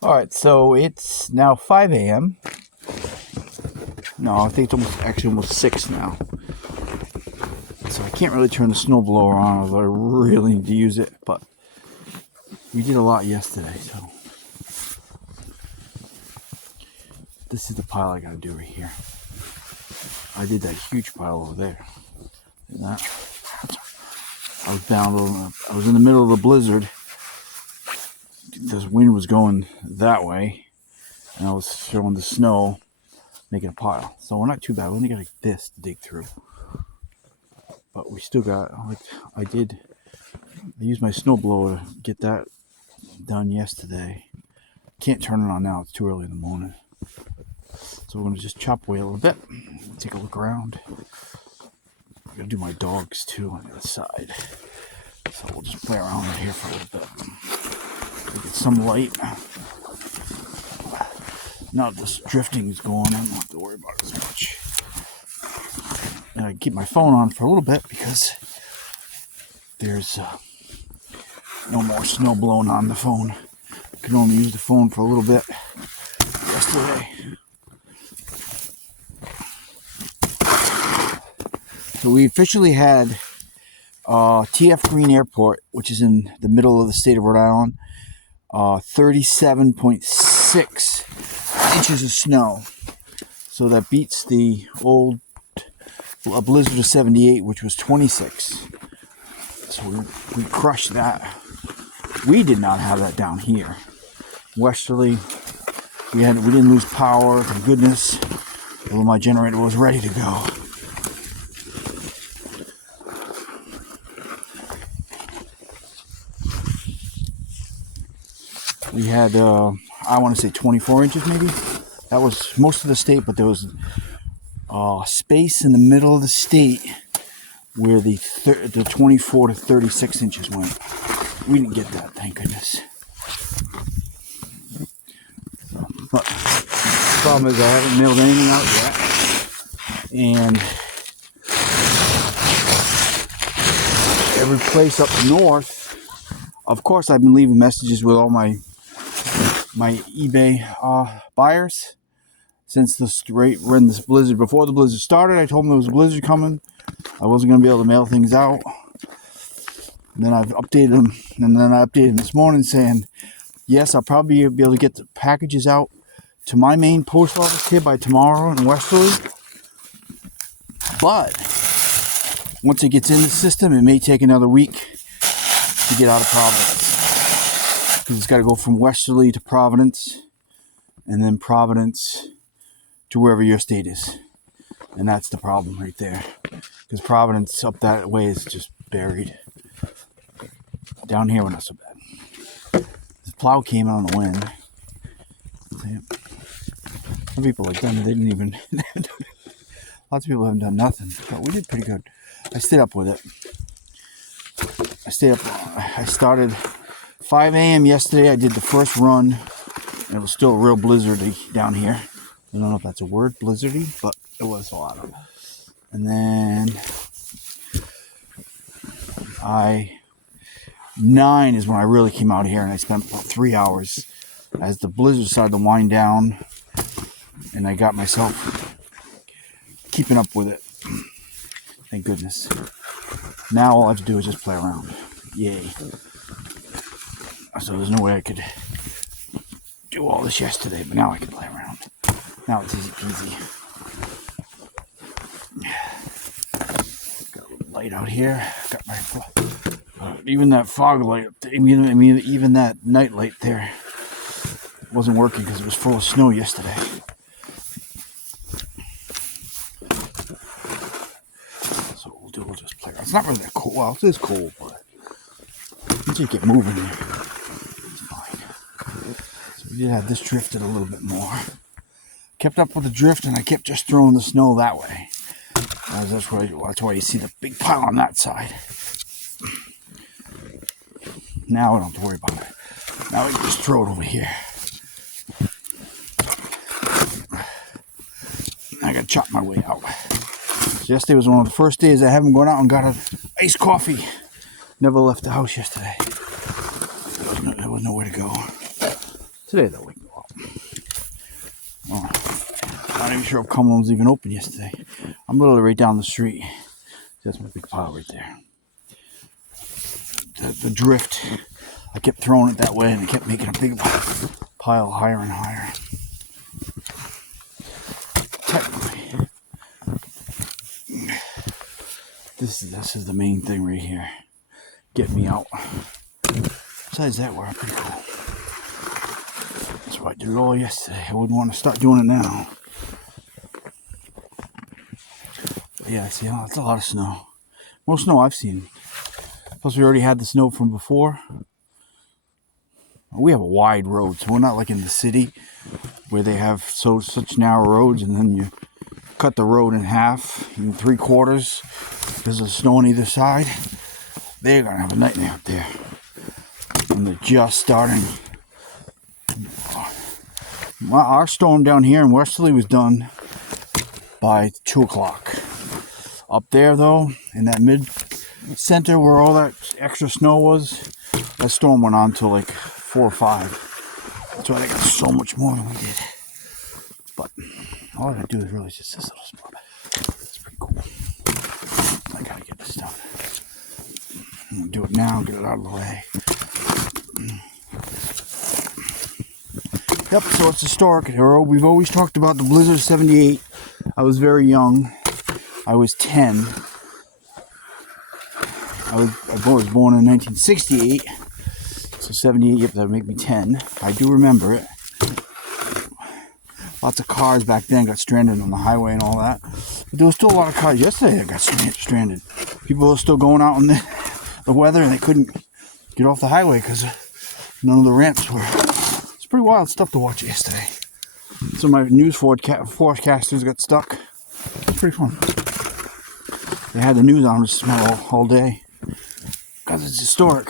All right, so it's now 5 a.m. No, I think it's actually almost 6 now. So I can't really turn the snowblower on, although I really need to use it. But we did a lot yesterday, so this is the pile I got to do right here. I did that huge pile over there. And that, I was in the middle of the blizzard. The wind was going that way, and I was throwing the snow, making a pile. So we're not too bad. We only got like this to dig through. But we still got, I used my snowblower to get that done yesterday. Can't turn it on now, it's too early in the morning. So we're going to just chop away a little bit, take a look around. I'm going to do my dogs too on the other side. So we'll just play around in here for a little bit. Get some light. Now this drifting is going, I don't have to worry about it as much. And I keep my phone on for a little bit because there's no more snow blowing on the phone. I could only use the phone for a little bit yesterday. So we officially had TF Green Airport, which is in the middle of the state of Rhode Island, 37.6 inches of snow. So that beats the old blizzard of 78, which was 26. So we crushed that. We did not have that down here. Westerly, we didn't lose power, thank goodness. Although my generator was ready to go. We had, I want to say 24 inches maybe. That was most of the state, but there was space in the middle of the state where the 24 to 36 inches went. We didn't get that, thank goodness. But the problem is I haven't mailed anything out yet. And every place up north, of course, I've been leaving messages with all my eBay buyers since when this blizzard, before the blizzard started. I told them there was a blizzard coming. I wasn't going to be able to mail things out. And then I've updated them, and then I updated them this morning saying, yes, I'll probably be able to get the packages out to my main post office here by tomorrow in Westerly. But once it gets in the system, it may take another week to get out of Providence. Because it's got to go from Westerly to Providence, and then Providence to wherever your state is. And that's the problem right there. Because Providence up that way is just buried. Down here we're not so bad. The plow came on the wind. Some people like them, they didn't even... Lots of people haven't done nothing. But we did pretty good. I stayed up with it. I started 5 a.m. yesterday. I did the first run. And it was still real blizzardy down here. I don't know if that's a word, blizzardy, but it was a lot of it. And then 9 is when I really came out here, and I spent about 3 hours as the blizzard started to wind down, and I got myself keeping up with it. Thank goodness. Now all I have to do is just play around. Yay. So there's no way I could do all this yesterday, but now I can play around. Now it's easy peasy. Got a little light out here. Got my even that fog light. Even that night light there wasn't working because it was full of snow yesterday. So we'll just play around. It's not really that cold. Well, it is cold, but once you get moving here, it's fine. So we did have this drifted a little bit more. Kept up with the drift, and I kept just throwing the snow that way. That's why you see the big pile on that side. Now I don't have to worry about it. Now I can just throw it over here. I gotta chop my way out. So yesterday was one of the first days I haven't gone out and got an iced coffee. Never left the house yesterday. There was nowhere to go. Today they'll wake up. Oh, not even sure if Cumberland was even open yesterday. I'm literally right down the street. That's my big pile right there. The drift, I kept throwing it that way and it kept making a big pile higher and higher. Technically, this is the main thing right here. Get me out. Besides that, we're pretty cool. That's why I did it all yesterday. I wouldn't want to start doing it now. But yeah, see, it's a lot of snow. Most snow I've seen. Plus, we already had the snow from before. We have a wide road, so we're not like in the city where they have such narrow roads, and then you cut the road in half, in 3/4. There's a snow on either side. They're gonna have a nightmare up there, and they're just starting. Our storm down here in Westerly was done by 2 o'clock. Up there, though, in that mid-center where all that extra snow was, that storm went on till like 4 or 5. That's why they got so much more than we did. But all I gotta do is really just this little spot. It's pretty cool. I gotta get this done. I'm gonna do it now, get it out of the way. Yep, so it's historic. We've always talked about the Blizzard 78. I was very young. I was 10. I was born in 1968. So 78, yep, that would make me 10. I do remember it. Lots of cars back then got stranded on the highway and all that. But there was still a lot of cars yesterday that got stranded. People were still going out in the weather and they couldn't get off the highway because none of the ramps were. It's pretty wild stuff to watch yesterday. Some of my news forecasters got stuck. It's pretty fun. They had the news on to smell all day because it's historic.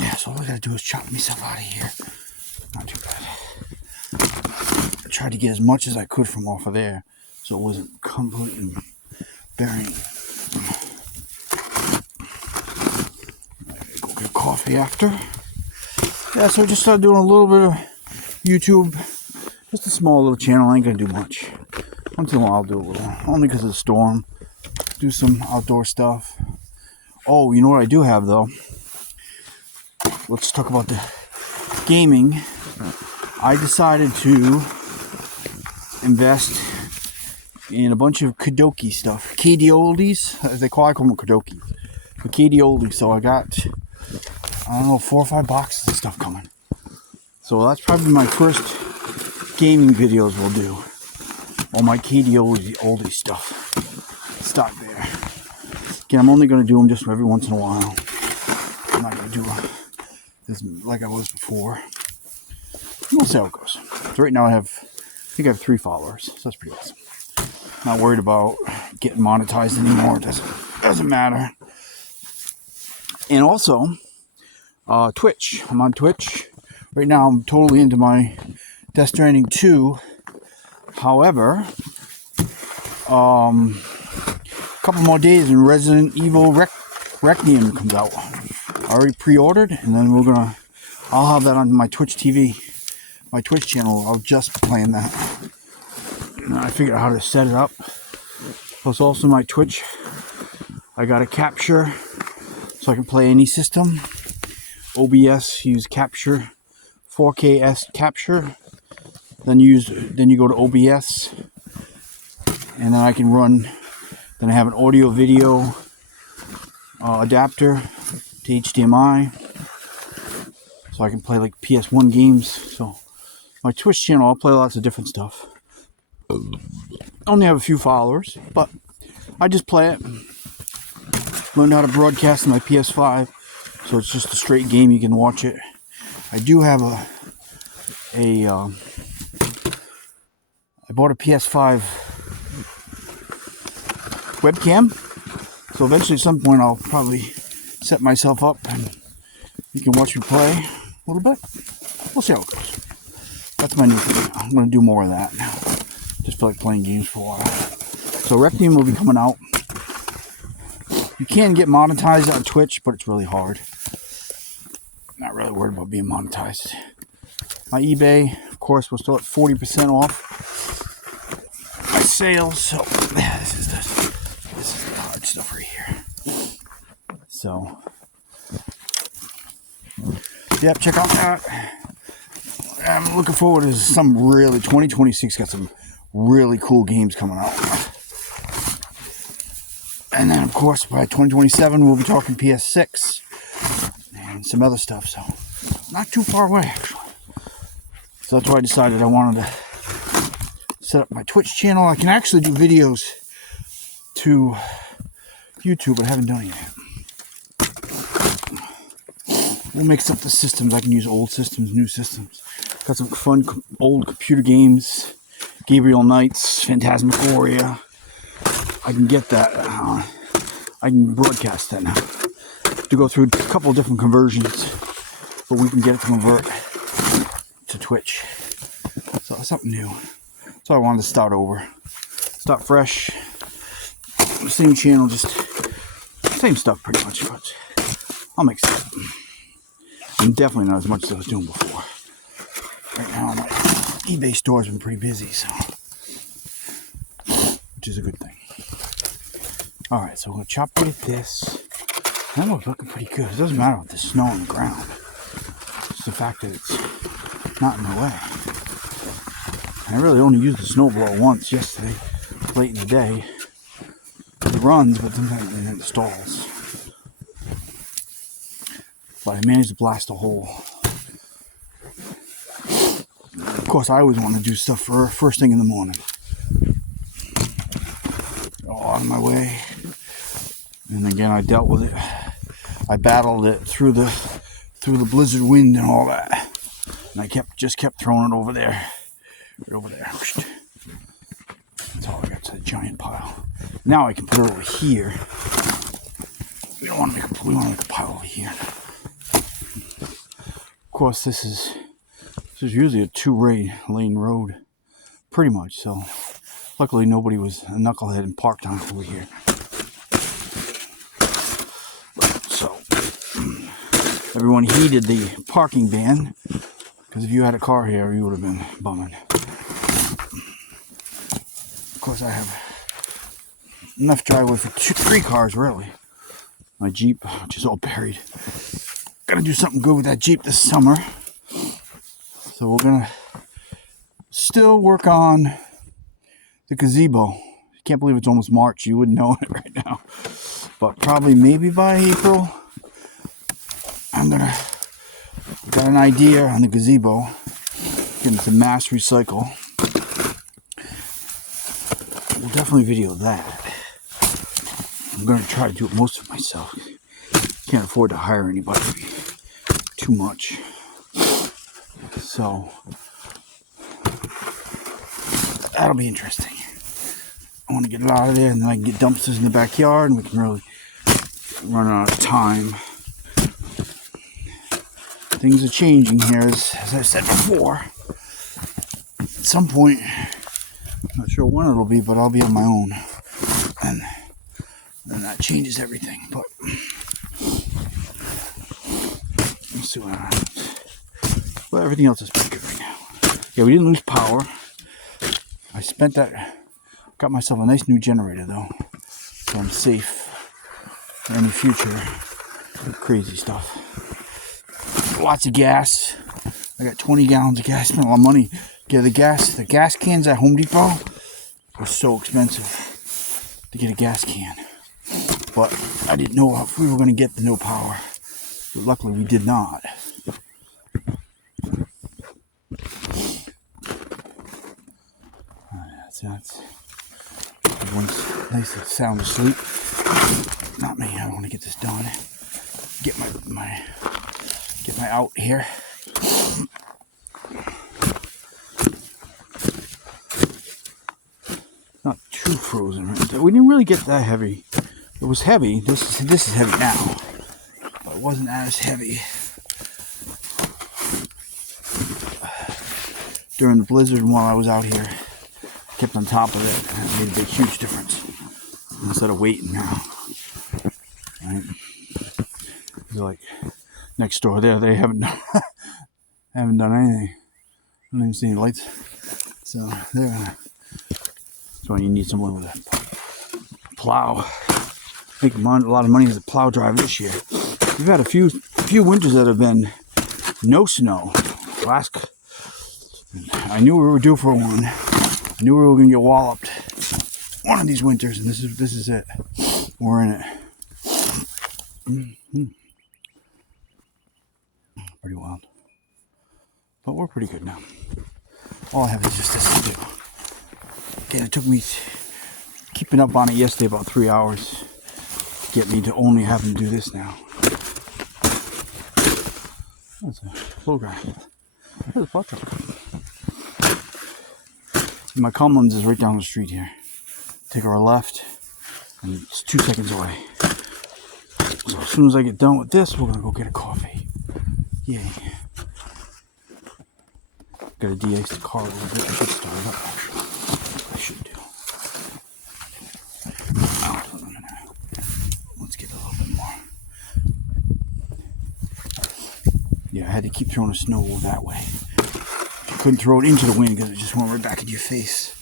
Yeah, so all I gotta do is chop myself out of here. Not too bad. I tried to get as much as I could from off of there so it wasn't completely burying. Go get coffee after. Yeah, so I just started doing a little bit of YouTube. Just a small little channel. I ain't gonna do much. Once in a while I'll do a little. Only because of the storm. Do some outdoor stuff. Oh, you know what I do have though? Let's talk about the gaming. I decided to invest in a bunch of Kadoki stuff. KD oldies, as I call them Kadoki. The KD oldies. So I got, I don't know, 4 or 5 boxes of stuff coming. So that's probably my first gaming videos we'll do. All my KD oldie stuff. Start there. Again, I'm only going to do them just every once in a while. I'm not going to do this like I was before. We'll see how it goes. So right now I think I have 3 followers. So that's pretty awesome. Not worried about getting monetized anymore. It doesn't matter. And also, Twitch. I'm on Twitch. Right now I'm totally into my Death Stranding 2. However, a couple more days and Resident Evil Requiem comes out. I already pre-ordered, and then I'll have that on my Twitch TV, my Twitch channel. I'll just be playing that. And I figured out how to set it up. Plus also my Twitch, I got a capture, so I can play any system. OBS, use capture, 4K capture. Then you go to OBS, and then I can run. Then I have an audio video adapter to HDMI, so I can play like PS1 games. So my Twitch channel, I'll play lots of different stuff. I only have a few followers, but I just play it. Learned how to broadcast on my PS5, so it's just a straight game. You can watch it. I do have I bought a PS5 webcam, so eventually at some point I'll probably set myself up and you can watch me play a little bit. We'll see how it goes. That's my new thing. I'm going to do more of that now. Just feel like playing games for a while. So Requiem will be coming out. You can get monetized on Twitch, but it's really hard. Not really worried about being monetized. My eBay, of course, was still at 40% off my sales. So yeah, this is the hard stuff right here. So yep, check out that. I'm looking forward to some really 2026 got some really cool games coming out. And then of course by 2027 we'll be talking PS6 and some other stuff. So not too far away actually. So that's why I decided I wanted to set up my Twitch channel. I can actually do videos to YouTube, but I haven't done it yet. We'll mix up the systems. I can use old systems, new systems. Got some fun old computer games. Gabriel Knights, Phantasmagoria. I can get that. I can broadcast that now. To go through a couple of different conversions, but we can get it to convert to Twitch. So something new. So I wanted to start over. Start fresh. Same channel, just same stuff pretty much, but I'll mix it up. And definitely not as much as I was doing before. Right now my eBay store's been pretty busy, so which is a good thing. Alright, so I'm gonna chop away this. That looks looking pretty good. It doesn't matter with the snow on the ground. It's the fact that it's not in the way. I really only used the snowblower once yesterday, late in the day. It runs, but sometimes it installs. But I managed to blast a hole. Of course, I always want to do stuff for first thing in the morning. All out of my way. And again, I dealt with it. I battled it through the blizzard wind and all that. And I just kept throwing it over there. Right over there. That's all I got to the giant pile. Now I can put it over here. We want to make a pile over here. Of course, this is usually a 2-lane road, pretty much. So, luckily nobody was a knucklehead and parked on over here. So, everyone heeded the parking ban, because if you had a car here, you would have been bumming. Of course, I have enough driveway for 3 cars, really. My Jeep, which is all buried. Gotta do something good with that Jeep this summer. So we're gonna still work on the gazebo. Can't believe it's almost March. You wouldn't know it right now. But probably maybe by April, got an idea on the gazebo. Get into mass recycle. We'll definitely video that. I'm gonna try to do it most of myself. Can't afford to hire anybody too much. So that'll be interesting. I want to get it out of there, and then I can get dumpsters in the backyard, and we can really run out of time. Things are changing here, as I said before. At some point, I'm not sure when it'll be, but I'll be on my own, and that changes everything. But let's see what happens. Well, everything else is pretty good right now. Yeah, we didn't lose power. I spent that. Got myself a nice new generator though, so I'm safe for any future crazy stuff. Lots of gas. I got 20 gallons of gas. Spent a lot of money. Yeah, the gas cans at Home Depot were so expensive to get a gas can. But I didn't know if we were going to get the no power. But luckily we did not. Everyone's nice and sound asleep. Not me. I want to get this done. Get my out here. Not too frozen. Right? We didn't really get that heavy. It was heavy. This is heavy now, but it wasn't as heavy during the blizzard. And while I was out here, kept on top of it, and it made a big, huge difference instead of waiting now. Right? It's like next door there, they haven't done anything. don't even see any lights. So there. That's why you need someone with a plow. Make a lot of money as a plow driver this year. We've had a few winters that have been no snow. I knew we were due for one. I knew we were gonna get walloped one of these winters, and this is it. We're in it. Pretty wild, but we're pretty good now. All I have is just this to do. Again, it took me keeping up on it yesterday about 3 hours to get me to only having to do this now. That's a flow grind. There's a pot truck. My Cumberlands is right down the street here. Take our left, and it's 2 seconds away. So as soon as I get done with this, we're gonna go get a coffee. Yay. Gotta de-ice the car a little bit. I should start it up, actually. I should do. Let's get a little bit more. Yeah, I had to keep throwing the snow that way. You couldn't throw it into the wind because it just went right back at your face.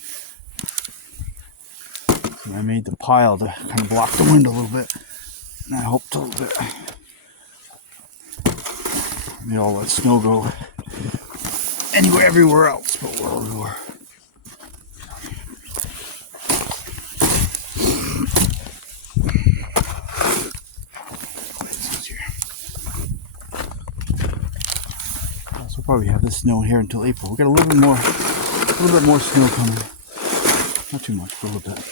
So I made the pile to kind of block the wind a little bit. And I helped a little bit. Made all that snow go anywhere, everywhere else, but where we were. So probably have this snow here until April. We got a little bit more snow coming. Not too much, but a little bit.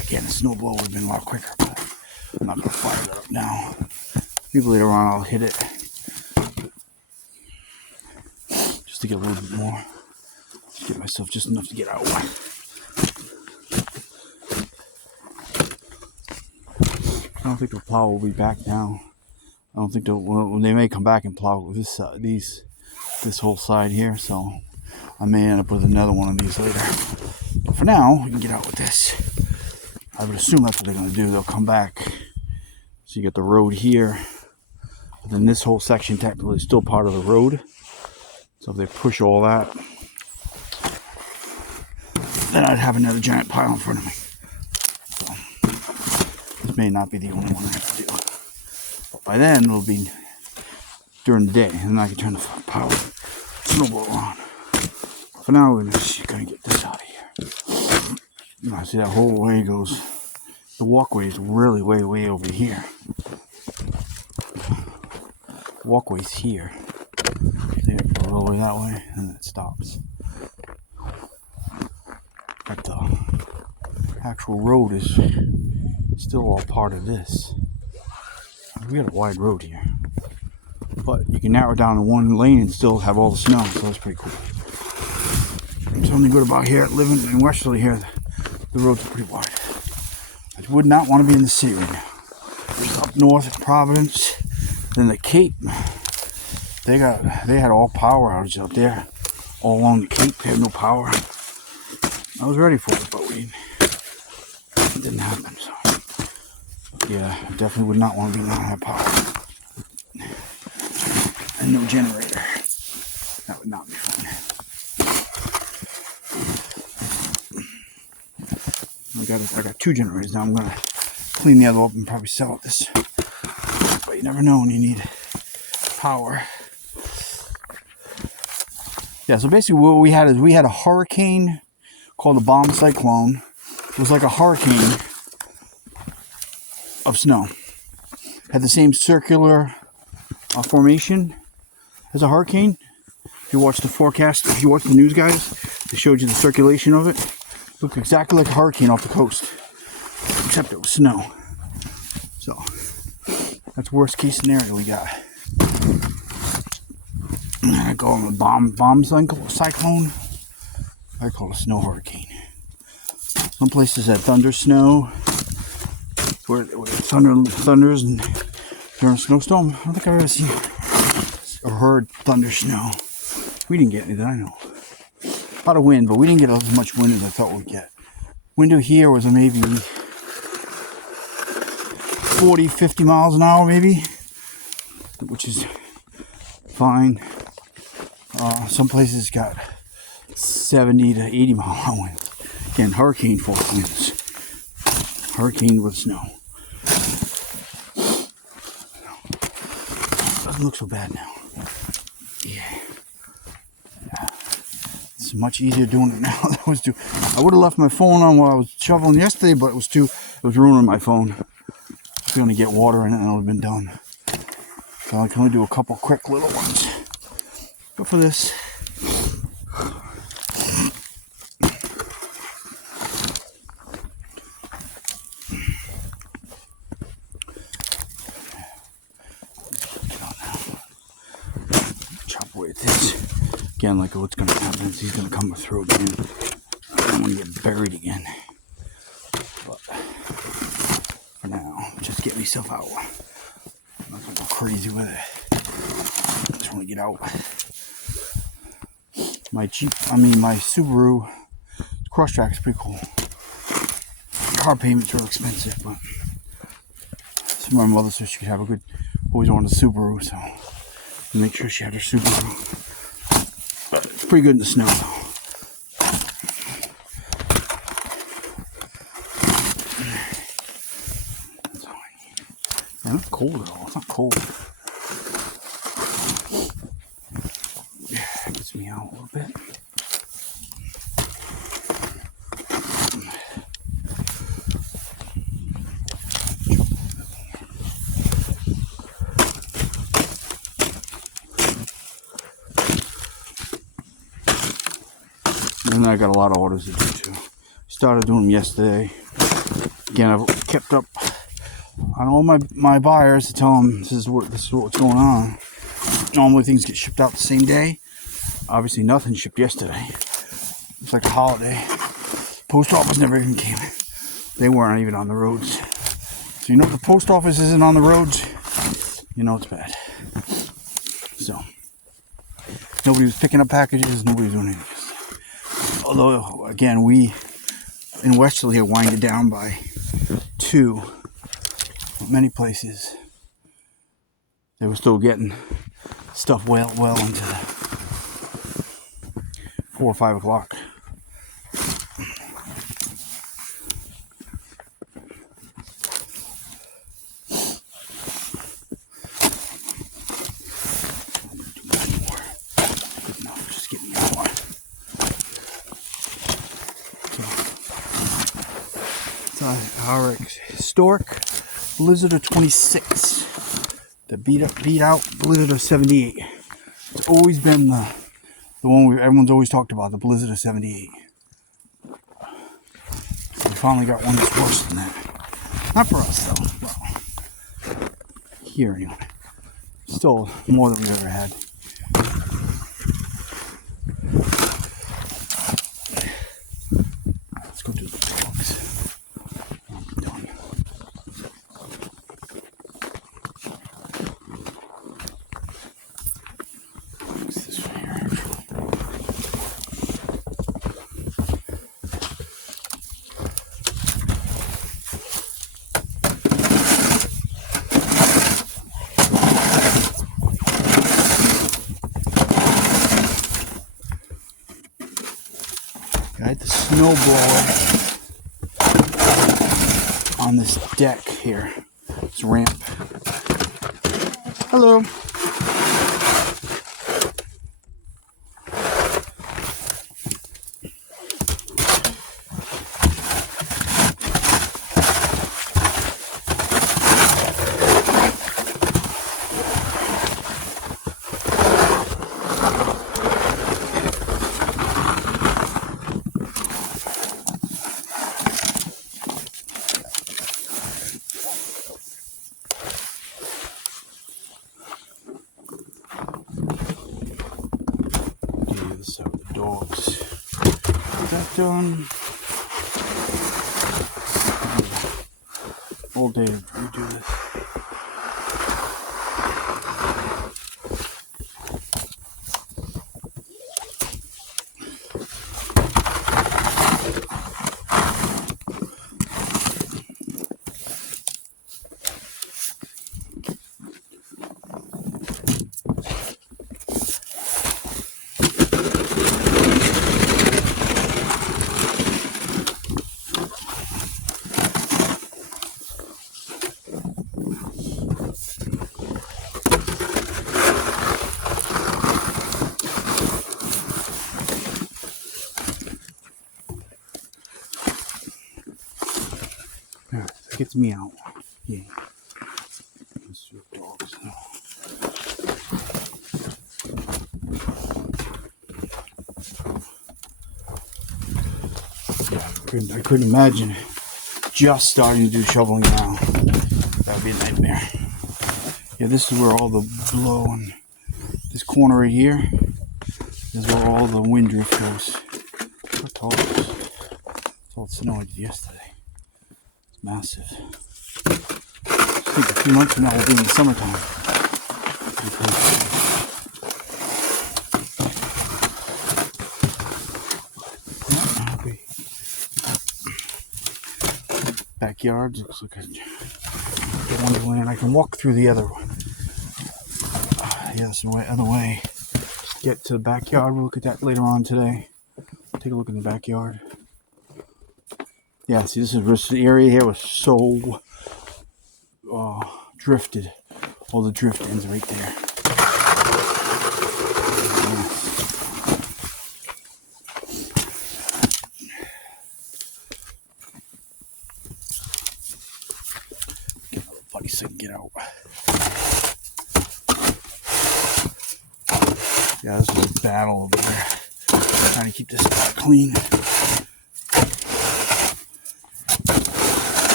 Again, the snowblower would have been a lot quicker, but I'm not going to fire that up now. Maybe later on I'll hit it just to get a little bit more. Get myself just enough to get out. I don't think the plow will be back now. I don't think they may come back and plow this whole side here, so I may end up with another one of these later. But for now, we can get out with this. I would assume that's what they're going to do. They'll come back. So you get the road here. But then this whole section technically is still part of the road. So if they push all that, then I'd have another giant pile in front of me. So this may not be the only one I have to do. But by then, it'll be during the day. And then I can turn the power snowblower on. But for now, we're just going to get this out of here. I see that whole way goes, the walkway is really way over here. The walkway's here. See it goes all the way that way, and then it stops. But the actual road is still all part of this. We got a wide road here. But you can narrow it down to one lane and still have all the snow, so that's pretty cool. It's only good about here, living in Westerly here. The roads are pretty wide. I would not want to be in the city right now. Up north at Providence, then the Cape. They had all power outages up there, all along the Cape. They had no power. I was ready for it, but it didn't happen. So yeah, I definitely would not want to be not have power and no generator. That would not be fun. I got 2 generators now. I'm gonna clean the other up and probably sell it this. But you never know when you need power. Yeah, so basically what we had is we had a hurricane called a bomb cyclone. It was like a hurricane of snow. Had the same circular formation as a hurricane. If you watch the forecast, if you watch the news guys, they showed you the circulation of it. Looked exactly like a hurricane off the coast, except it was snow. So that's worst case scenario we got. I call it a bomb cyclone. I call it a snow hurricane. Some places had thunder snow, where it thunders and during a snowstorm. I don't think I've ever seen or heard thunder snow. We didn't get any that I know. A lot of wind, but we didn't get as much wind as I thought we'd get. Wind here was maybe 40, 50 miles an hour maybe, which is fine. Some places got 70 to 80 mile an hour winds. Again, hurricane force winds. Hurricane with snow. Doesn't look so bad now. Yeah. It's much easier doing it now than it was doing. I would have left my phone on while I was shoveling yesterday, but it was ruining my phone. I was going to get water in it and it would have been done. So I can only do a couple quick little ones. But for this, chop away at this. Again, like what's going to happen is he's going to come through again. I'm going to get buried again. But for now, just get myself out. I'm not going to go crazy with it. I just want to get out. My Subaru Crosstrack is pretty cool. Car payments are expensive, but my mother said she could have a good, always wanted a Subaru, so make sure she had her Subaru. But it's pretty good in the snow. That's all I need. Man, it's cold at all. It's not cold. Yeah, it gets me out a little bit. And I got a lot of orders to do too. Started doing them yesterday. Again, I've kept up on all my buyers to tell them this is what's going on. Normally things get shipped out the same day. Obviously nothing shipped yesterday. It's like a holiday. Post office never even came. They weren't even on the roads. So you know if the post office isn't on the roads, you know it's bad. So nobody was picking up packages, nobody was doing anything. Although, again, we in Westerly are winded down by 2. But many places, they were still getting stuff well into the 4 or 5 o'clock. Our historic Blizzard of 26, the beat out Blizzard of 78. It's always been the one everyone's always talked about, the Blizzard of 78. We finally got one that's worse than that. Not for us though. Well, here anyway. Still more than we've ever had. Let's go do the dogs. I had the snowblower on this deck here, this ramp. Hello. So the dogs. Is that done? all day to redo this. Alright, that gets me out. Yeah. Let's do dogs now. I couldn't imagine just starting to do shoveling now. That would be a nightmare. Yeah, this is where all the blow and this corner right here is where all the wind drift goes. How tall is this? It's all the snow I did yesterday. It's massive. I think a few months from now we'll be in the summertime. Backyard looks like a wonderland. I can walk through the other one. Yes, other way. Get to the backyard. We'll look at that later on today. Take a look in the backyard. Yeah, see, this is the area here was so drifted. All the drift ends right there. Get a buddy so I can get out. Yeah, this is a battle over there. Trying to keep this spot clean.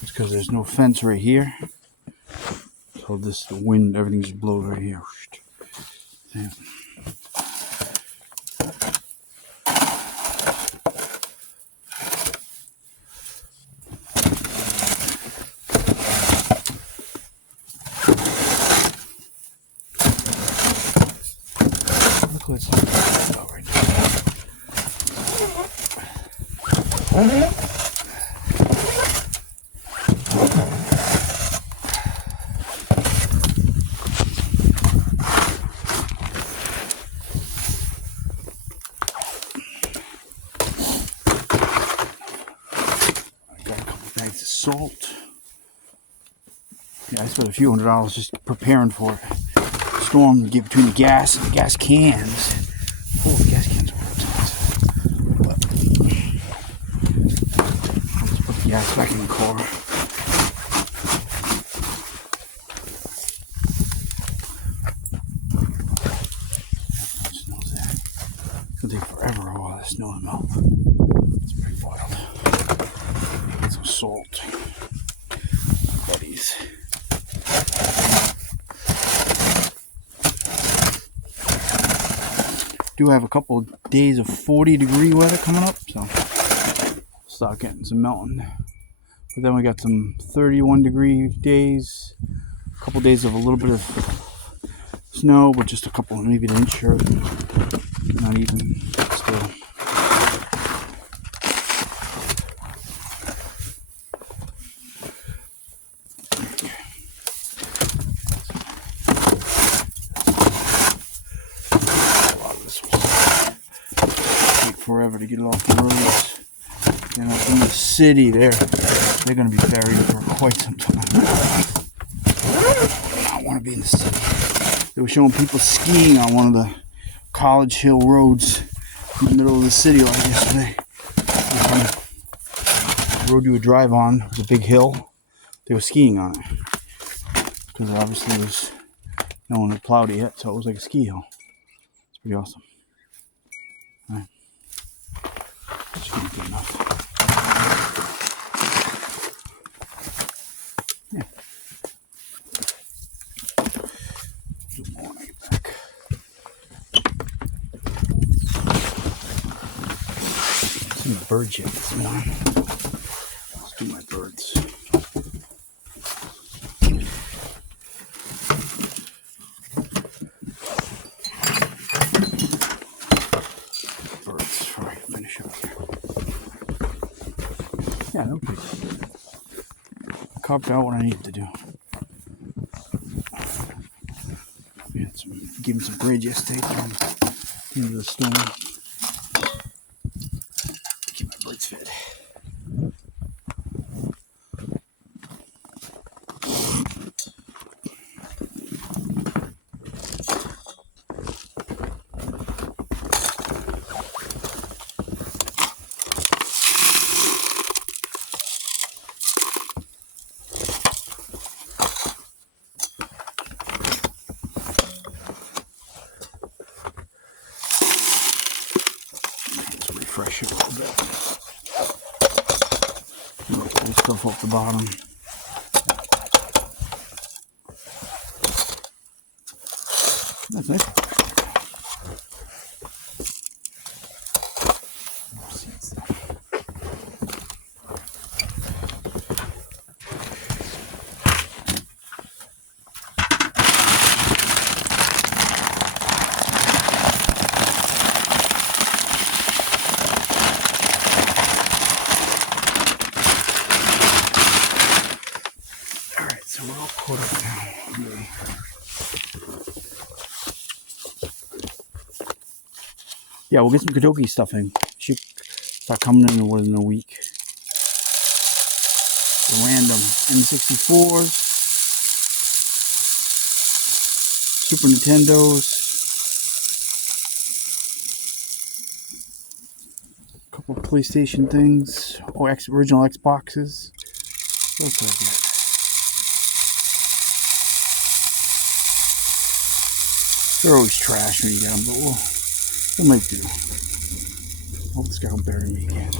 It's because there's no fence right here. So this, the wind, everything just blows right here. Yeah. Look what's about right now. Salt. Yeah, I spent a few $100 just preparing for it. Storm to get between the gas and the gas cans. Oh, the gas cans were expensive. But let's put the gas back in the car. Snow's there. It's gonna take forever for all this snow to melt. It's pretty wild. Get some salt. Buddies. Do have a couple of days of 40-degree weather coming up, so start getting some melting. But then we got some 31-degree days, a couple days of a little bit of snow, but just a couple, maybe an inch or not even still. Forever to get it off the roads. You know, in the city they're going to be buried for quite some time. I do not want to be in the city. They were showing people skiing on one of the College Hill roads in the middle of the city like yesterday. The road you would drive on was a big hill. They were skiing on it. Because obviously it was no one had plowed it yet, so it was like a ski hill. It's pretty awesome. All right. Just gonna get enough. Yeah. Do more when I get back. I've seen the birds yet this morning. Let's do my birds. Yeah, no big. I carved out what I needed to do. We had give him some bread yesterday from into the storm. Keep my birds fed. Refresh it a little bit. Pull stuff off the bottom. That's nice. So we're all caught up now. Really. Yeah, we'll get some Kadoki stuff in. Should start coming in within a week. The random N64s, Super Nintendos, a couple of PlayStation things, or original Xboxes. What's that? They're always trash when you get them, but we'll make do. Hope this guy will bury me again.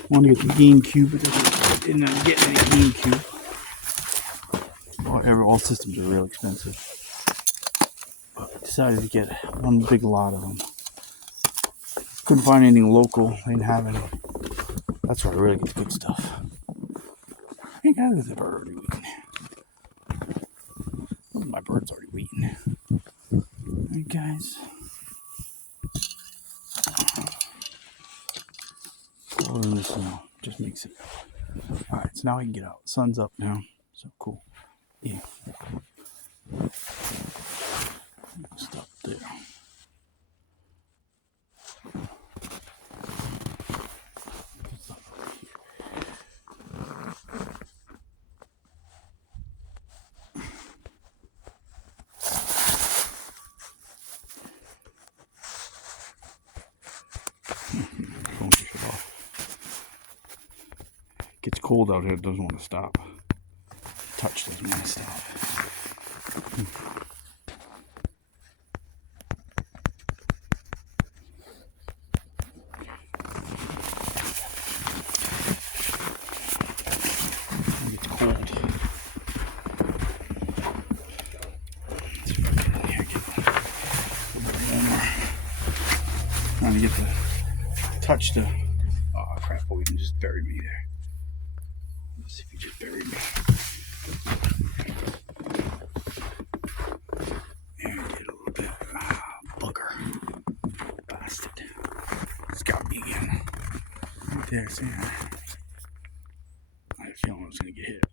I want to get the GameCube, but I didn't get any GameCube. All systems are real expensive. But I decided to get one big lot of them. Couldn't find anything local. I didn't have any. That's where I really get the good stuff. I think I got the bird already eaten. My bird's already eaten. Alright, guys. All in the snow. Just makes it. Alright, so now I can get out. Sun's up now. So cool. Yeah. Stop there. Gets cold out here, it doesn't want to stop. Touch doesn't want to stop. It gets cold. Trying to get the touch to. Oh crap! Oh, you can just bury me there. Let's see if you just buried me. And get a little bit. Bugger. Bastard. It's got me again. Right there, see? I had a feeling I was going to get hit.